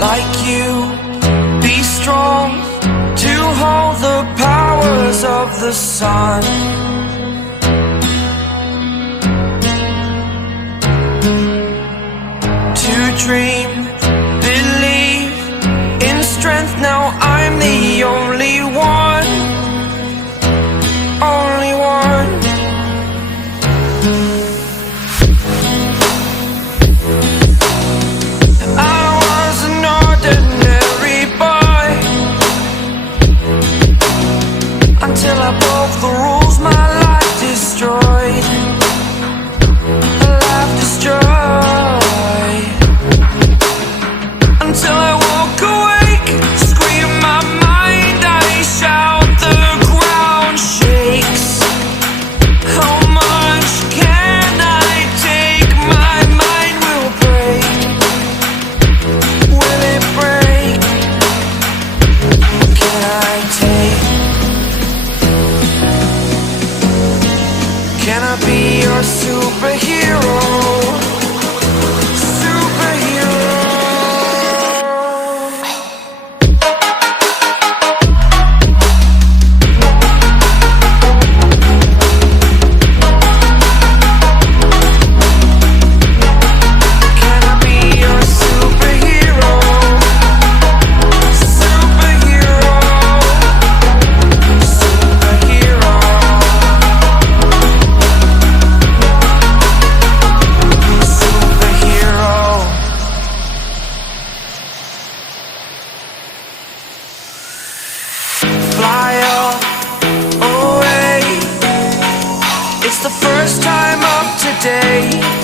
like you, be strong to hold the powers of the sun. To dream, believe in strength. Now I'm the only one, only one. I was an ordinary boy until I broke the rules. My life destroyed, life destroyed. Until I woke awake, scream my mind, I shout, the ground shakes. How much can I take? My mind will break. Will it break? What can I take? Can I be your superhero? Fly away. It's the first time of today.